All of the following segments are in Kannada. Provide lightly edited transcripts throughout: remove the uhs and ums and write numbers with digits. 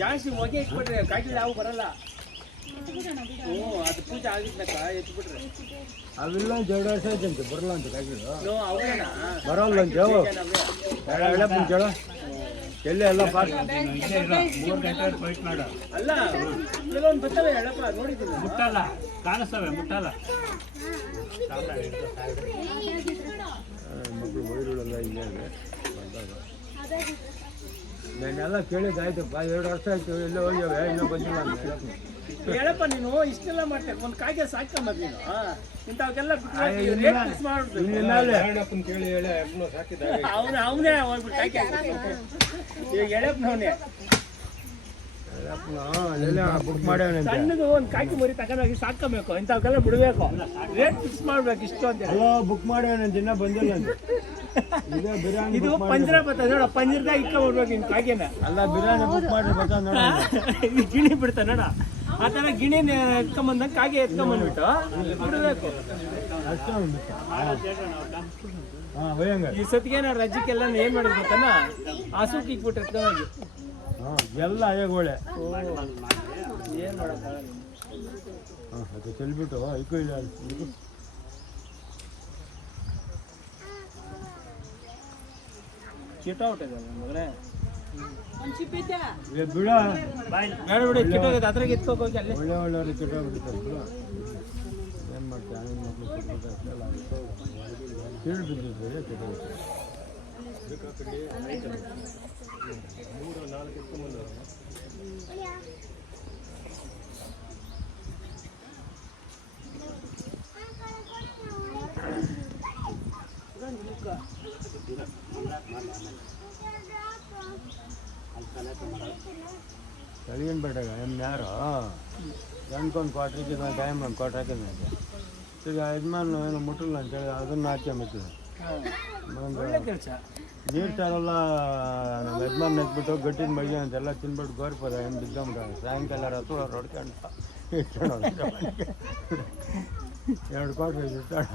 ಜಾಸ್ತಿ ಹೊಗೆ ಇಟ್ಬಿಟ್ರೆ ಕಾಯಿಲೆ ಯಾವ ಬರಲ್ಲ. ಅದು ಪೂಜೆ ಆಗಿದ್ನಕ್ಕ ಎತ್ಬಿಟ್ರೆ ಅವೆಲ್ಲ ಜಡ ಆಯ್ತಂತೆ ಬರಲ್ಲ ಅಂತ ಕಾಯಿಲೆ ಬರಲ್ಲ ಅಂತ ಜಡ ಎಲ್ಲಿ ಎಲ್ಲ ಅಲ್ಲ ಕೆಲವೊಂದು ಬರ್ತವೆ ಹೇಳಪ್ಪ ನೋಡಿದ್ದೀನಿ ಮುಟ್ಟಲ್ಲ ಕಾಣಿಸ್ತವೆ ಮುಟ್ಟಲ್ಲ ಮಕ್ಕಳು ವೈರುಳೆಲ್ಲ ಹಿಂಗೆ ಬಂದಾಗ ನಾನೆಲ್ಲ ಕೇಳಿದ್ದಾಯ್ತಪ್ಪ 2 ವರ್ಷ ಆಯ್ತು ಎಲ್ಲ ಹೋಗ್ಯಾವೆ ಇನ್ನೂ ಬಂದಿಲ್ಲ ಅಂತ ಹೇಳಪ್ಪ ನೀನು ಇಷ್ಟೆಲ್ಲ ಮಾಡ್ತೇನೆ ಒಂದು ಕಾಯಿಗೆ ಸಾಕಮ್ಮ ನೀನು ಇಂಥವಕ್ಕೆಲ್ಲ ಅವನೇ ಹೋಗ್ಬಿಟ್ಟು ಕಾಯ್ಕೆ ಈಗ ಎಳೆಪ್ಪನವನೇ ಬುಕ್ ಮಾಡ್ಯಾವ ಸಣ್ಣದು ಒಂದು ಕಾಯ್ಕೆ ಮರಿ ತಗೊಂಡೋಗಿ ಸಾಕಬೇಕು ಇಂಥವಕ್ಕೆಲ್ಲ ಬಿಡಬೇಕು ರೇಟ್ ಫಿಕ್ಸ್ ಮಾಡ್ಬೇಕು ಇಷ್ಟು ಅಂತ ಬುಕ್ ಮಾಡ್ಯಾವ ದಿನ ಬಂದಿಲ್ಲ ಅಂತ ಇದು ಪಂಜರ ಬರ್ತದೆ ನೋಡ ಪಂಜರದಾಗ ಇಟ್ಕೊಂಡ್ಬಿಡ್ಬೇಕು ಇನ್ನು ಕಾಯ್ಗೆನ ಅಲ್ಲ ಬಿರಿಯಾನಿ ಬುಕ್ ಮಾಡಿ ಬರ್ತಾ ನೋಡ ಗಿಣಿ ಬಿಡ್ತಾ ನೋಡ ಆ ಥರ ಗಿಣಿನ ಎತ್ಕೊಂಬಂದಾಗ ಕಾಗೆ ಎತ್ಕೊಂಬಂದ್ಬಿಟ್ಟು ಬಿಡಬೇಕು ಈ ಸತಿಗೆ ನಾವು ರಜ್ಜಿಗೆಲ್ಲ ಏನು ಮಾಡಿದ್ ಗೊತ್ತಾನ ಹಸುಕ್ಕೆ ಇಕ್ಬಿಟ್ಟು ಎತ್ಕೊಂಡೋಗಿ ಎಲ್ಲ ಹೇಗೋಳೆ ಏನು ಮಾಡೋಕ್ಕಾಗಲ್ಲ ಅದು ಚೆಲ್ಬಿಟ್ಟು ಐಕೋ ಇಲ್ಲ ಚೀಟ ಹೊಟ್ಟಿದೆ ಮಗಳೇ ಬಿಡ ಬೇಡ ಬಿಡಿ ಕಿಟ್ಟೋಗಿದೆ ಅದ್ರಾಗ ಎತ್ಕೋಗಿ ಅಲ್ಲಿ ಒಳ್ಳೆ ಕಿಟ್ಟೋಗ್ಬಿಟ್ಟು ಏನು ಮಾಡ್ತಾರೆ ಕೀಳು ಬಿದ್ದಿದ್ದೆ ಕಿಟ್ಟೋಗುತ್ತೆ 3-4 ಎತ್ಕೊಂಡ್ಬಂದವರು ತಳಿಯನ್ ಬೇಡ ಯಾರು ಗಂಡ್ಕೊಂಡು ಕ್ವಾಟ್ರಿಗೆ ಟೈಮ್ ಒಂದು ಕ್ವಾಟ್ರ್ ಹಾಕಿದ್ನಂತೆ ಈಗ ಯಜಮಾನು ಏನೋ ಮುಟ್ಟಲ್ಲ ಅಂತೇಳಿ ಅದನ್ನು ಹಾಕ್ಕೊಂಬಿಟ್ಟಿದೆ ನೀರು ಸಾರೆಲ್ಲ ನಮ್ಮ ಯಜಮಾನ್ ನೆಕ್ಬಿಟ್ಟು ಗಟ್ಟಿನ ಬಗ್ಗೆ ಅಂತೆಲ್ಲ ತಿನ್ಬಿಟ್ಟು ಗೋರ್ಪದ ಏನು ಬಿದ್ದಮ್ಬಿಟ್ಟ ಸಾಯಂಕಾಲ ರತ್ತು ಹೊಡ್ಕೊಂಡು ಇಟ್ಕೊಂಡು 2 ಕ್ವಾಟ್ರ್ ಇಟ್ಟಾಡ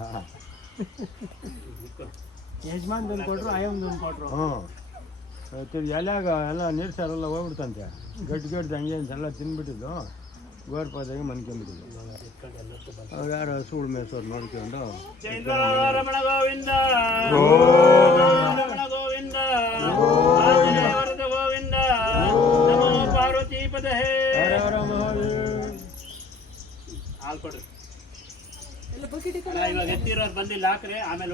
ಯಜಮಾನ್ದೊಂದು ಕೊಟ್ಟರು ಆಯಮ್ದೊಂದು ಕೊಟ್ಟರು ಎಲ್ಯಾಗ ಎಲ್ಲ ನೀರು ಸಾರೆಲ್ಲ ಹೋಗ್ಬಿಡ್ತಂತೆ ಗಟ್ಟಿ ಹಂಗೆ ಅಂತೆಲ್ಲ ತಿನ್ಬಿಟ್ಟಿದ್ದು ಗೋರ್ಪದಾಗೆ ಮನ್ಕೊಂಡ್ಬಿಟ್ಟಿದ್ದು ಅವಾಗ ಯಾರು ಹಸು ಉಳ್ಮೇಸೋರು ನೋಡ್ಕೊಂಡು ರಮಣ ಗೋವಿಂದ ಗೋವಿಂದ ಗೋವಿಂದ ನಮೋ ಪಾರ್ವತಿ ಪದಹೇ ಹಾಲು ಕೊಡ್ರಿ ಇವಾಗ ಎತ್ತಿರೋರು ಬಂದಿಲ್ಲ ಹಾಕ್ರಿ ಆಮೇಲೆ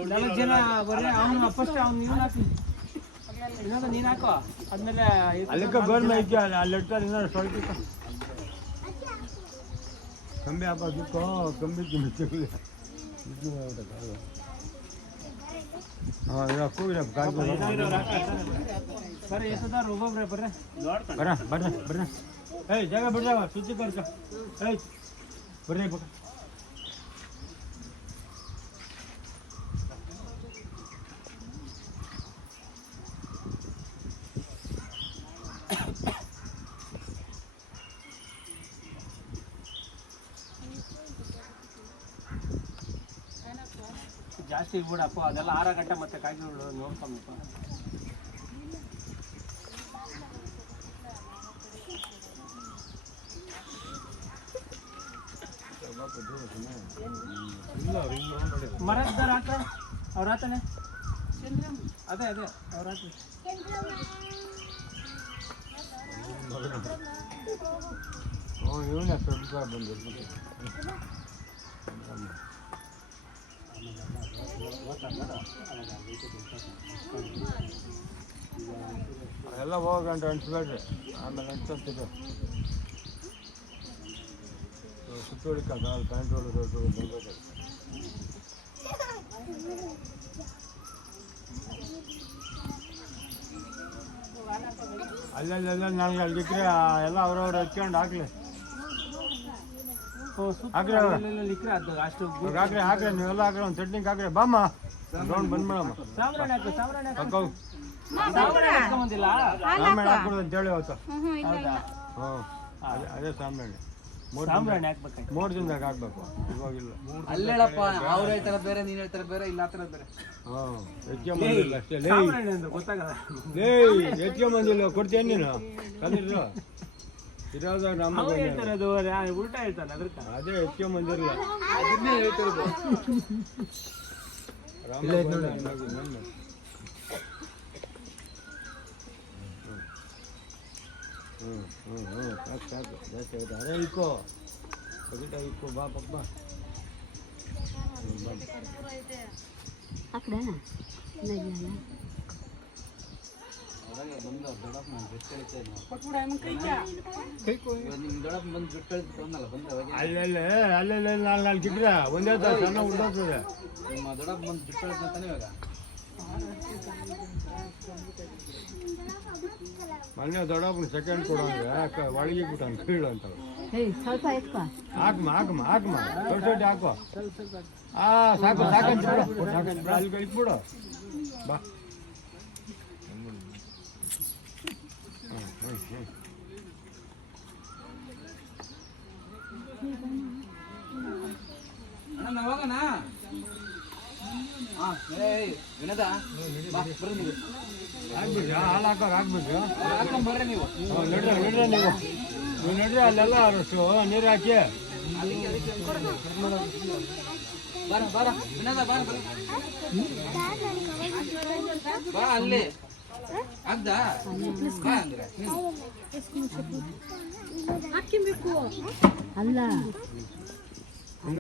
ನೀರು ಹಾಕೋ ಆದ್ಮೇಲೆ ಅಲ್ಲಿಗೆ ಗೋರ್ಮೆ ಐತಿ ಅಲ್ಲಿ ಇಡ್ತಾರೆ ಇನ್ನೂ ಸ್ವಲ್ಪ ಕಂಬಿ ಹಾಕೋದಿಕ್ಕೋ ಕಂಬಿ ತಿನ್ನಿಸ್ತೀವಿ ಹಾಂ ಕೂಗಿರ ಬರ್ರಿ ಎಷ್ಟದಾರ ಒಬ್ಬೊಬ್ರೆ ಬರ್ರಿ ಬರ್ರಿ ಏಯ್ ಜಾಗ ಬಿಡ್ದಾವ ಸುದ್ದಿ ಕರ್ಕ ಏಯ್ ಬರ್ರಿ ಜಾಸ್ತಿ ಬಿಡಪ್ಪ ಅದೆಲ್ಲ 6 ಗಂಟೆ ಮತ್ತೆ ಕಾಯ್ದು ನೋಡ್ಕೊಬೇಕು ಮರದಾರ ಹಾಕ ಅವ್ರ ಆತನೆ ಅದೇ ಅವ್ರ ಆತ ಇವನೇ ಸ್ವಲ್ಪ ಬಂದಿರ್ಬೋದು ಎಲ್ಲ ಹೋಗಂಟ ಅನ್ಸ್ಬೇಡ್ರಿ ಆಮೇಲೆ ಅನ್ಸತ್ತಿದೆ ಸುತ್ತೋಡಿಕಲ್ಲ ಪ್ಯಾಂಟ್ ಹೊಡೆದು ಬಂದ್ಬೇಕು ಅಲ್ಲೆಲ್ಲ ನನಗೆ ಅಲ್ಲಿಕ್ರೆ ಎಲ್ಲ ಅವ್ರವ್ರು ಹಚ್ಕೊಂಡು ಹಾಕ್ಲಿ ಹಾಕ್ರಿ ಹಾಕ್ರಿ ನೀವೆಲ್ಲ ಹಾಕ್ರಿ ಒಂದು ಚಟ್ನಿಗೆ ಹಾಕ್ರಿ ಬಾಮ್ಮ ರೌಂಡ್ ಬಂದ್ಬಿಡಮ್ಮ ಹಾಕೋ ಸಾಂಬ್ರಾಣಿ ಹಾಕ್ಬಿಡೋದು ಅಂತೇಳಿ ಅವತ್ತು ಹ್ಞೂ ಅದೇ ಸಾಂಬ್ರಾಣಿ ಸಾಂಬ್ರಾಣಿ ಹಾಕ್ಬೇಕಾಯ್ತು. 3 ದಿನದಾಗ ಹಾಕ್ಬೇಕು, ಇವಾಗಿಲ್ಲ. ಅಲ್ಲೇಳಪ್ಪ, ಅವ್ರು ಹೇಳ್ತಾರ ಬೇರೆ, ನೀನ್ ಹೇಳ್ತಾರ ಬೇರೆ, ಇಲ್ಲ ಆ ಥರ ಬೇರೆ. ಹಾಂ, ಹೆಚ್ಚಿಗೆ ಬಂದಿಲ್ಲ ಅಷ್ಟೇ. ಲೇ ಸಾಂಬ್ರಾಣಿ ಅಂದ್ರೆ ಗೊತ್ತಾಗಲ್ಲ. ಹೆಚ್ಚಿಗೆ ಬಂದಿಲ್ಲ, ಕೊಡ್ತೇನೆ ನೀನು ಕಲಿದ್ರು ಇರೋದಾಗ ನಮ್ಮ ಅವ್ರು ಹೇಳ್ತಾರೆ ಅದು ಉಲ್ಟಾ ಹೇಳ್ತಾನೆ ಅದಕ್ಕೆ. ಅದೇ ಹೆಚ್ಚಿಗೆ ಬಂದಿರಲಿಲ್ಲ. ಅದನ್ನೇ ಹೇಳ್ತಿರೋದು. ಸಾಕು ಸಾಕು ಜಾಸ್ತಿ ಆಗುತ್ತೆ. ಅರೆ ಇಕ್ಕೋ ಬಕೆಟ ಇಕ್ಕೋ, ಬಾ ಪಪ್ಪ. ಬಂದ ದೊಡ್ಡಪ್ಪ ನಾನು ಜೊತೆ ಹೇಳ್ತಾ ನಿಮ್ ದೊಡ್ಡಪ್ಪ ಬಂದು ಜೊತೆ ಹೇಳ್ತಿದ್ದಲ್ಲ ಬಂದವಾಗ ಅಲ್ಲೇ 4 ಇಟ್ರೆ ಒಂದೇ ತರ ಸಣ್ಣ ಉಂಟಾಗ್ತದೆ. ನಿಮ್ಮ ದೊಡ್ಡಪ್ಪ ಬಂದು ಜೊತೆ ಹೇಳ್ತಾನೆ ಇವಾಗ. ಮೊನ್ನೆ ದೊಡ್ಡಪ್ಪನ ಸೆಕೆಂಡ್ ಕೊಡೋಂಗೆ ಯಾಕೆ ಒಳಗೆ ಬಿಟ್ಟಾನ ಕೀಳು ಅಂತ. ಹಾಕಮ್ಮ ದೊಡ್ಡ ಹಾಕೋ. ಸಾಕು ಸಾಕಂತ ಅಲ್ಲಿ ಇಟ್ಬಿಡು ಬಾ. ಅಣ್ಣ ಹೋಗೋಣ. ವಿನೋದ ಬಾ ಬರ್ರಿ ನೀವು. ಹಾಕ್ಬಿಟ್ರಿ ಹಾಲು ಹಾಕ್ಬೇಕು. ಹಾಕೊಂಡ್ ಬರ್ರಿ ನೀವು. ನಡ್ರೆ ನೀವು ನಡ್ರೆ ಅಲ್ಲೆಲ್ಲ ಅರಸು ನೀರು ಹಾಕಿ. ಬಾರ ಬಾರ ವಿನೋದ ಬಾರ ಬರ್ರಿ. ಬಾ ಅಲ್ಲಿ ಆಗ್ದಾ ಬಾ ಅಂದ್ರೆ ಅಲ್ಲ